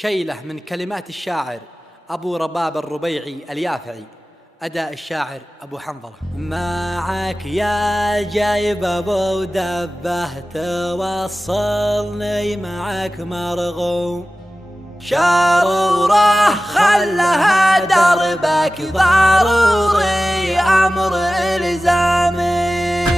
شيلة من كلمات الشاعر أبو رباب الربيعي اليافعي، أداء الشاعر أبو حنظلة. معك يا جايب أبو دبه توصلني معك مرغوم، شارورة خلها دربك ضروري أمر إلزامي.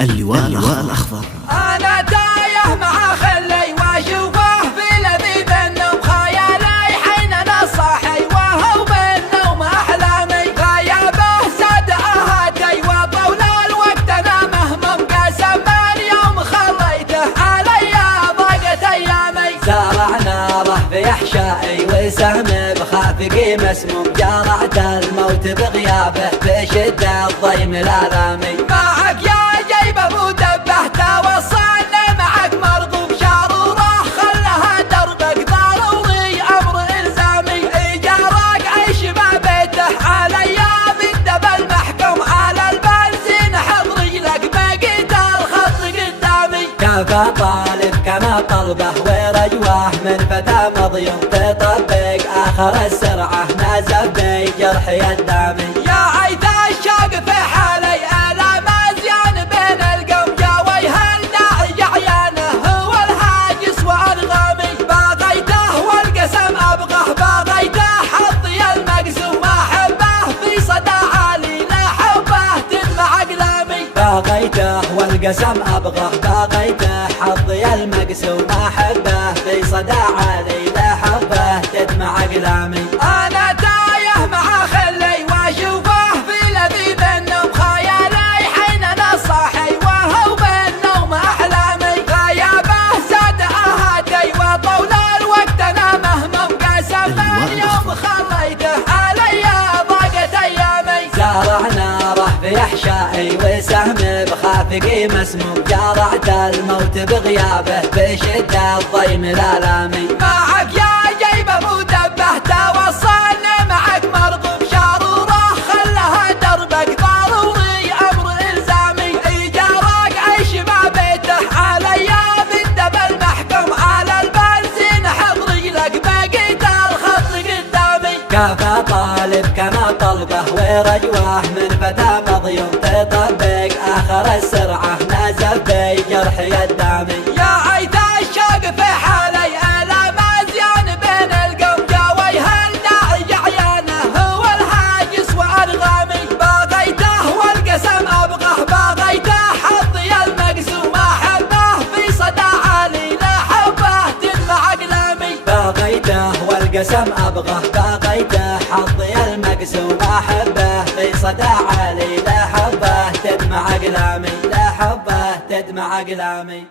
اللواء الأخضر. أنا تايه مع خلي وأشوفه في لذيذ النوم، خيالي حين أنا صاحي وهو بالنوم أحلامي، غيابه ساد أهاتي وطول الوقت أنا مهموم، قسم اليوم خليته علي ضاقت أيامي. زرع ناره في أحشائي وسهم بخافقي مسموم، جرعت الموت بغيابه بشدة الضيم الآلامي. معك يا جيب أبو دبه توصلني معك مرغوب، شارورة خلها دربك ضروري أمر إلزامي، إيجارك عيش ما بيته علي بالدب المحكوم، على البنزين حط رجلك بقيت الخط قدامي. كفى طالب كما طلبه ورجوه من فتى مضيوم، تطبق آخر السرعة نازل بجرحي الدامي. يا عيد الشوق في حالي ألم أزيان بين القوم، جاوي هالداعي عيانه هو الهاجس وأنغامي، باغيته والقسم أبغه، باغيته حظي المقسوم أحبه في صدى عالي لا حبه تدمع أقلامي. باغيته والقسم أبغه، باغيته حظي المقسوم أحبه في صدى عالي لا حبه تدمع أقلامي. أنا تايه مع خلي وأشوفه في لذيذ النوم، خيالي حين أنا صاحي وهو بالنوم أحلامي، غيابه ساد أهاتي وطول الوقت أنا مهموم، قسم اليوم خليته علي ضاقت أيامي. زرع ناره في أحشائي وسهم بخافقي مسموم، جرعت الموت بغيابه بشدة الضيم الآلامي. معك يا جيب أبو دبه توصلني معك مرغوب، شارورة خلها دربك ضروري أمر إلزامي، إيجارك عيش ما بيته علي بالدب المحكوم، على البنزين حط رجلك بقيت الخط قدامي. كفى طالب كما طلبه ورجوه من فتى مضيوم، تطبق آخر السرعة نازل بجرحي الدامي. يا عيد الشوق في حالي ألم أزيان بين القوم، جاوي هالداعي عيانه هو الهاجس وأنغامي، باغيته والقسم أبغه، باغيته حظي المقسوم أحبه في صدى عالي لا حبه تدمع أقلامي. باغيته والقسم أبغه، باغيته حظي المقسوم أحبه في صدى عالي لا حبه تدمع أقلامي، لا حبه تدمع أقلامي.